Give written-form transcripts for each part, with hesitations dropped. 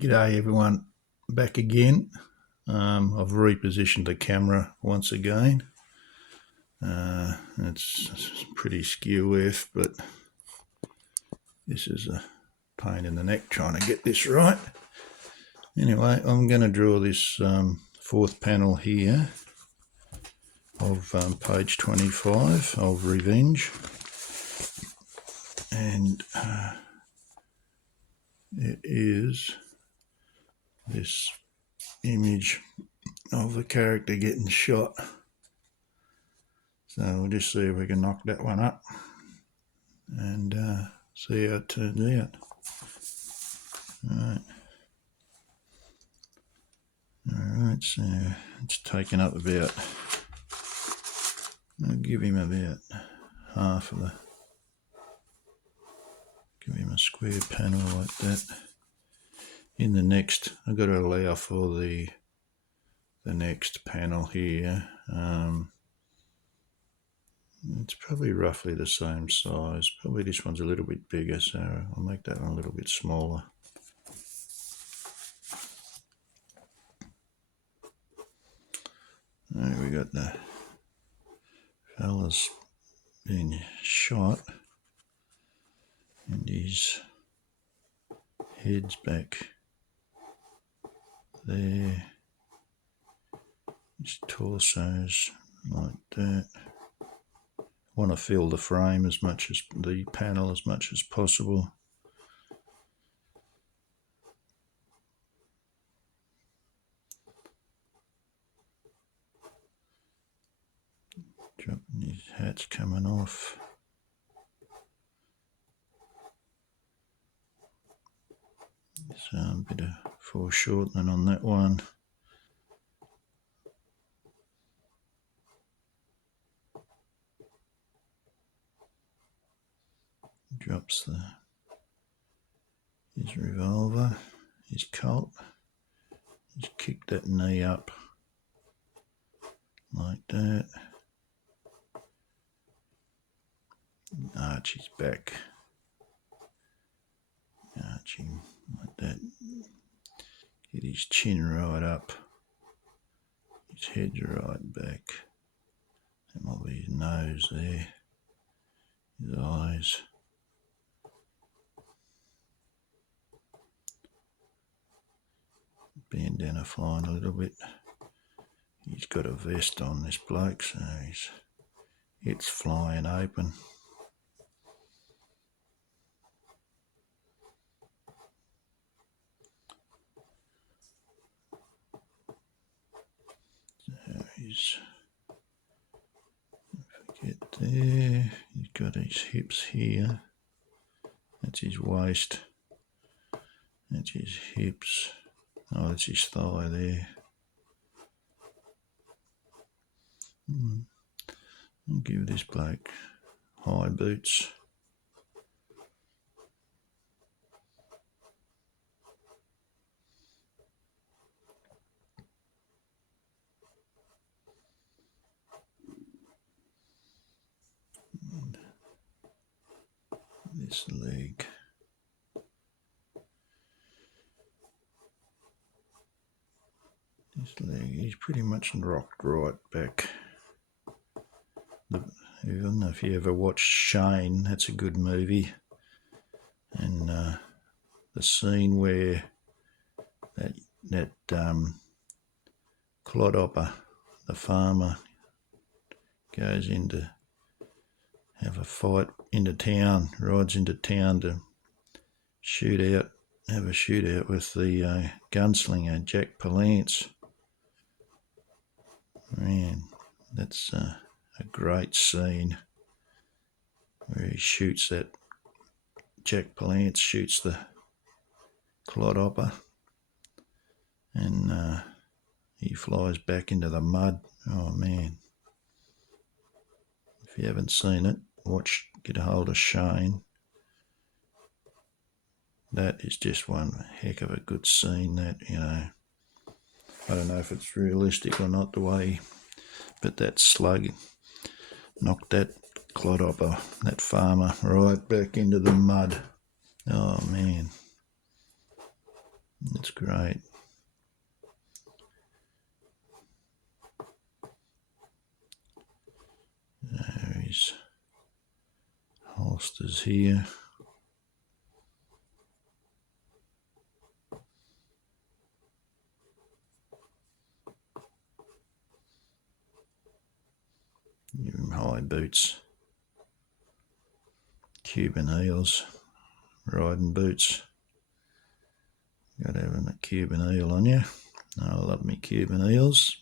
G'day everyone, back again. I've repositioned the camera once again. It's pretty skew F, but this is a pain in the neck trying to get this right. Anyway, I'm going to draw this fourth panel here of page 25 of Revenge, and it is this image of the character getting shot. So we'll just see if we can knock that one up and see how it turns out. Alright, so it's taken up about, I'll give him about half of give him a square panel like that. In the next, I've got to allow for the next panel here. It's probably roughly the same size. Probably this one's a little bit bigger, so I'll make that one a little bit smaller. There we got the fella's being shot and his head's back there. His torso's like that. I want to fill the frame as much as the panel as much as possible. Dropping his hat's coming off. So a bit of foreshortening on that one. Drops his revolver, his Colt. Just kick that knee up like that. Arch his back. Arch him like that. Get his chin right up. His head right back. That might be his nose there. His eyes. Bandana flying a little bit. He's got a vest on, this bloke, so it's flying open. So he's, if we get there, he's got his hips here. That's his waist. That's his hips. Oh, that's his thigh there. I'll give this bloke high boots. And this leg. This leg, he's pretty much rocked right back. I don't know if you ever watched Shane, that's a good movie. And the scene where that clodhopper, the farmer, goes in to have a fight into town, rides into town to have a shootout with the gunslinger, Jack Palance. Man, that's a great scene where he shoots that, Jack Palance shoots the clodhopper and he flies back into the mud. Oh man, if you haven't seen it, get a hold of Shane. That is just one heck of a good scene, that, you know. I don't know if it's realistic or not, the way, but that slug knocked that clodhopper, that farmer, right back into the mud. Oh man. It's great. There is holsters here. Give him high boots. Cuban heels. Riding boots. Got to have a Cuban heel on you. I love me Cuban heels.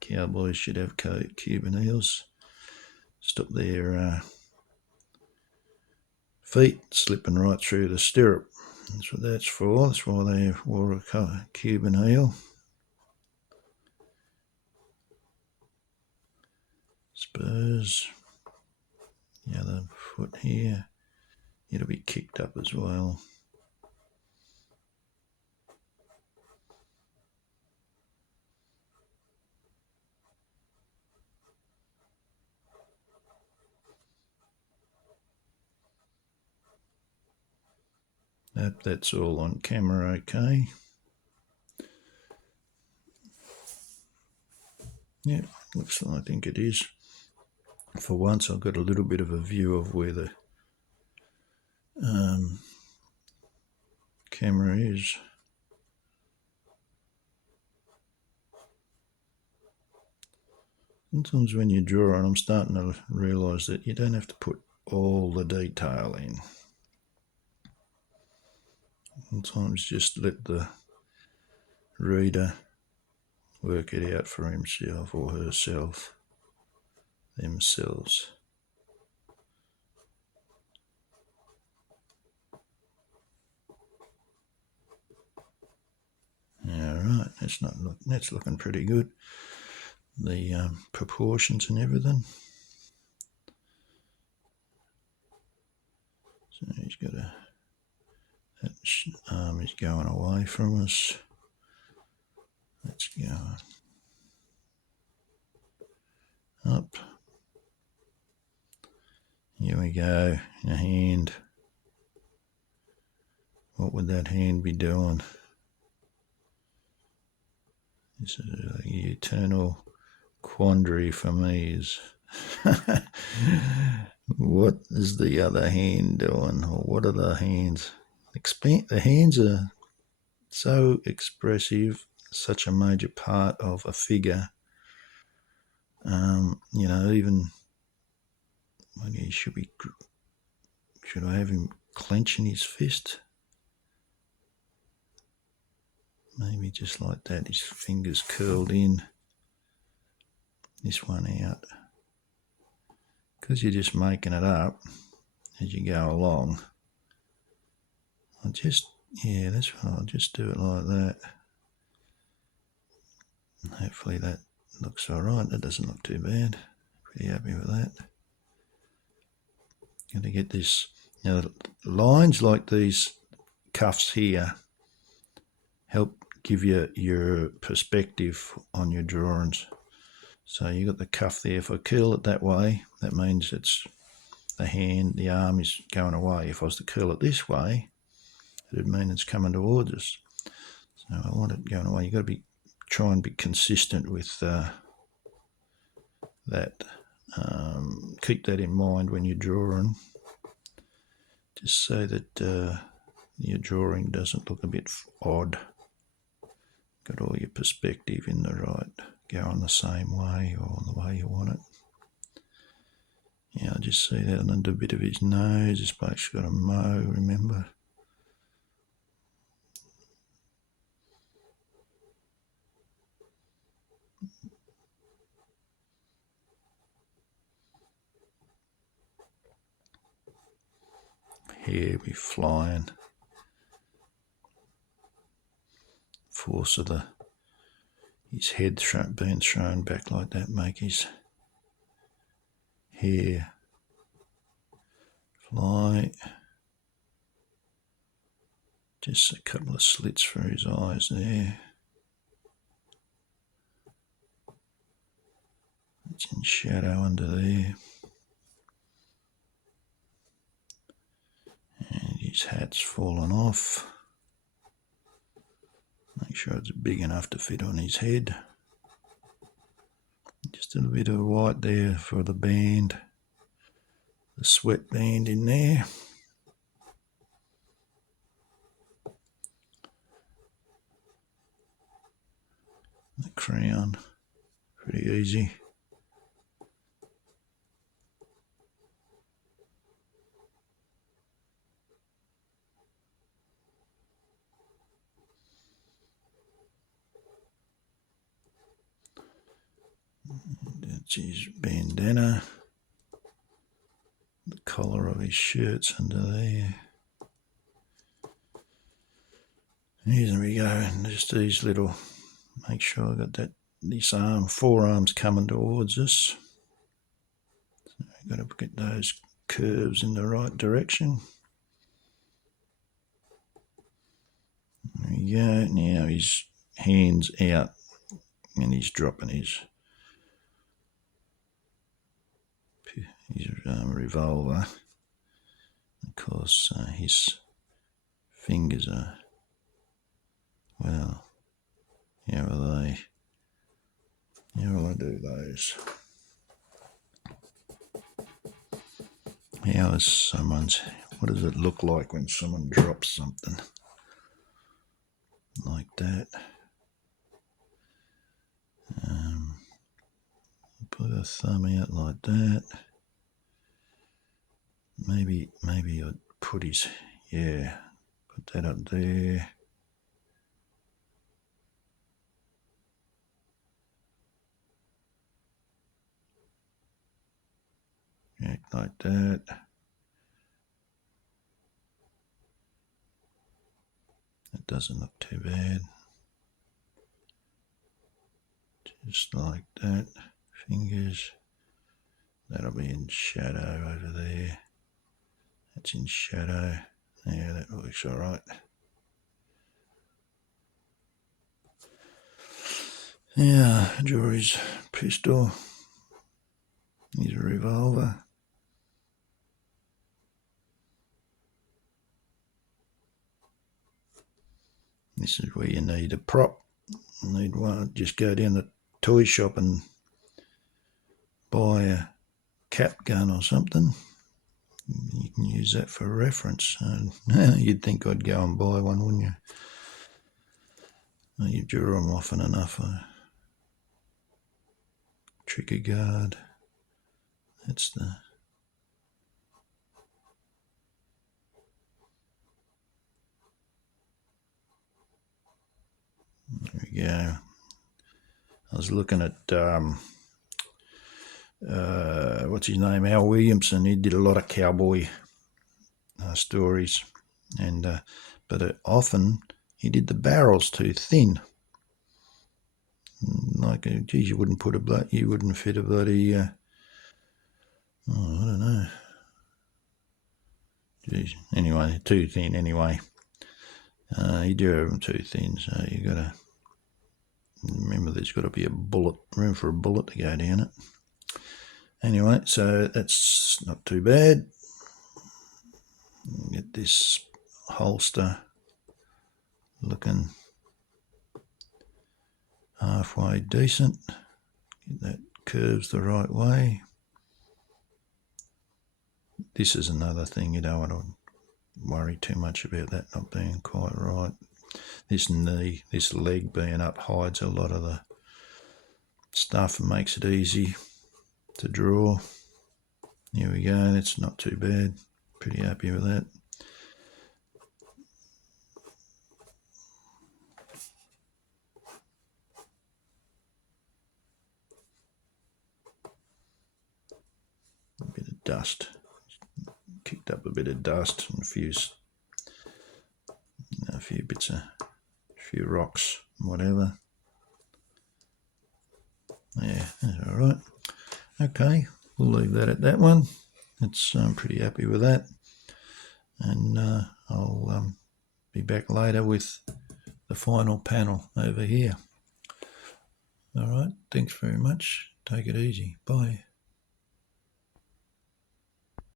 Cowboys should have Cuban heels. Stop their feet slipping right through the stirrup. That's what that's for. That's why they wore a Cuban heel. Spurs. The other foot here. It'll be kicked up as well. That's all on camera okay. Yeah, looks like I think it is. For once I've got a little bit of a view of where the camera is. Sometimes when you draw, and I'm starting to realise that you don't have to put all the detail in. Sometimes just let the reader work it out for himself or herself, themselves. Alright, that's looking pretty good. The proportions and everything. So he's got that arm is going away from us. Let's go up. Here we go. A hand. What would that hand be doing? This is the eternal quandary for me is what is the other hand doing, or what are the hands? The hands are so expressive, such a major part of a figure. Even should I have him clenching his fist? Maybe just like that, his fingers curled in. This one out. Because you're just making it up as you go along. I'll just do it like that. And hopefully that looks alright. That doesn't look too bad. Pretty happy with that. Going to get this, lines like these cuffs here help give you your perspective on your drawings. So you got the cuff there. If I curl it that way, that means it's the arm is going away. If I was to curl it this way, it would mean it's coming towards us. So I want it going away. You've got to try and be consistent with that. Keep that in mind when you're drawing, just so that your drawing doesn't look a bit odd. Got all your perspective in the right, going the same way or the way you want it. Yeah, I just see that under a bit of his nose. This bloke's got a mo, remember? Hair be flying. Force of his head being thrown back like that make his hair fly. Just a couple of slits for his eyes there. It's in shadow under there. And his hat's fallen off. Make sure it's big enough to fit on his head. Just a little bit of white there for the band, the sweat band in there. The crown, pretty easy. That's his bandana. The collar of his shirt's under there. Here we go, and just these little, make sure I got that, this forearm's coming towards us. So we've got to get those curves in the right direction. There we go, now his hand's out and he's dropping his revolver. Of course, his fingers are, well, how are they? How will I do those? How is someone's, what does it look like when someone drops something like that? Put a thumb out like that. Maybe I'd put his, yeah, put that up there. Act like that. That doesn't look too bad. Just like that. Fingers. That'll be in shadow over there. That's in shadow. Yeah, that looks all right. Yeah, draw his pistol. His revolver. This is where you need a prop. You need one. Just go down the toy shop and buy a cap gun or something. You can use that for reference. You'd think I'd go and buy one, wouldn't you? You draw them often enough. Trigger guard. That's the... There we go. I was looking at what's his name, Al Williamson. He did a lot of cowboy stories, and but often he did the barrels too thin. Like, geez, you wouldn't put you wouldn't fit a bloody. I don't know. Geez. Anyway, too thin. Anyway, you do have them too thin, so you got to remember there's got to be room for a bullet to go down it. Anyway, so that's not too bad. Get this holster looking halfway decent. Get that curves the right way. This is another thing, you don't want to worry too much about that not being quite right. This knee, this leg being up hides a lot of the stuff and makes it easy to draw. Here we go, that's not too bad. Pretty happy with that. A bit of dust. Kicked up a bit of dust and a few bits of, a few rocks, whatever. Yeah, that's all right. Okay, we'll leave that at that one. I'm pretty happy with that, and I'll be back later with the final panel over here. All right, thanks very much. Take it easy. Bye.